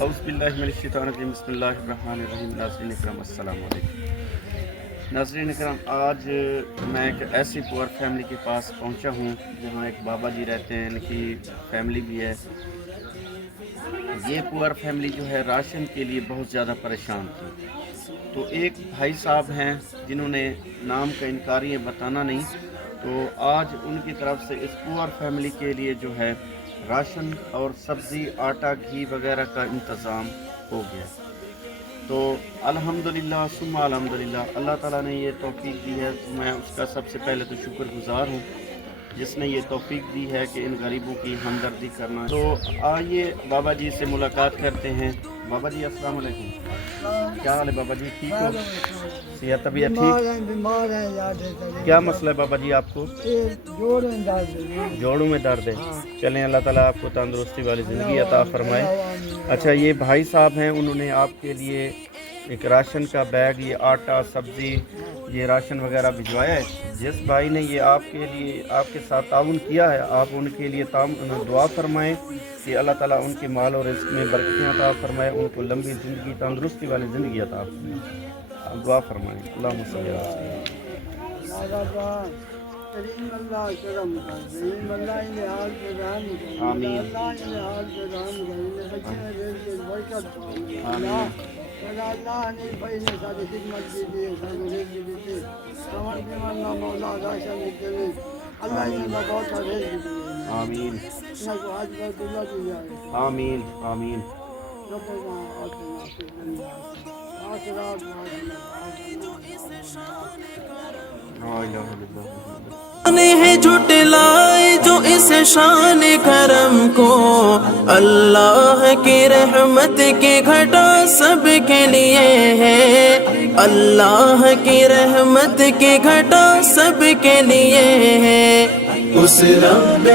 اعوذ باللہ من الشیطان الرجیم بسم اللہ الرحمن الرحیم۔ ناظرین اکرام السلام علیکم۔ ناظرین اکرام، آج میں ایک ایسی پور فیملی کے پاس پہنچا ہوں جہاں ایک بابا جی رہتے ہیں، ان کی فیملی بھی ہے۔ یہ پور فیملی جو ہے راشن کے لیے بہت زیادہ پریشان تھی، تو ایک بھائی صاحب ہیں جنہوں نے نام کا انکاری ہے، بتانا نہیں، تو آج ان کی طرف سے اس پور فیملی کے لیے جو ہے راشن اور سبزی، آٹا، گھی وغیرہ کا انتظام ہو گیا۔ تو الحمدللہ ثم الحمدللہ، اللہ تعالیٰ نے یہ توفیق دی ہے، میں اس کا سب سے پہلے تو شکر گزار ہوں جس نے یہ توفیق دی ہے کہ ان غریبوں کی ہمدردی کرنا۔ تو آئیے بابا جی سے ملاقات کرتے ہیں۔ بابا جی السلام علیکم، کیا حال ہے بابا جی؟ ٹھیک ہو؟ صحت طبیعت ٹھیک؟ بیمار ہیں زیادہ تر۔ کیا مسئلہ ہے بابا جی آپ کو؟ جوڑوں میں درد ہے۔ جوڑوں میں درد ہے؟ چلیں اللہ تعالیٰ آپ کو تندرستی والی زندگی عطا فرمائے۔ اچھا، یہ بھائی صاحب ہیں، انہوں نے آپ کے لیے ایک راشن کا بیگ، یہ آٹا، سبزی، یہ راشن وغیرہ بھجوایا ہے۔ جس بھائی نے یہ آپ کے لیے، آپ کے ساتھ تعاون کیا ہے، آپ ان کے لیے دعا فرمائیں کہ اللہ تعالیٰ ان کے مال اور رزق میں برکتیں عطا فرمائے، ان کو لمبی زندگی، تندرستی والی زندگی عطا فرمائے۔ آپ دعا فرمائیں۔ اللہم صلی علی سیدنا۔ کریم اللہ کرم کر، کریم اللہ ان حال پہ رحم کر، آمین۔ اللہ ان حال پہ رحم کر، ان بچے میں رزق برکت پاؤ اللہ۔ اللہ نے پہلے ساری خدمت کی تھی، ساری رزق دی تھی، سمجھ میں اللہ مولا راشن دیتے ہوئے اللہ ان کا بہت سا رزق دیے۔ آمین ان کو آج کل دلہ دی جائے۔ آمین آمین۔ ربنا آتنا فی الدنیا حسنہ وفی الآخرۃ لا الہ الا اللہ۔ ہے جھٹلائے جو اس شان کرم کو، اللہ کی رحمت کی گھٹا سب کے لیے ہے، اللہ کی رحمت کی گھٹا سب کے لیے ہے۔ اس رب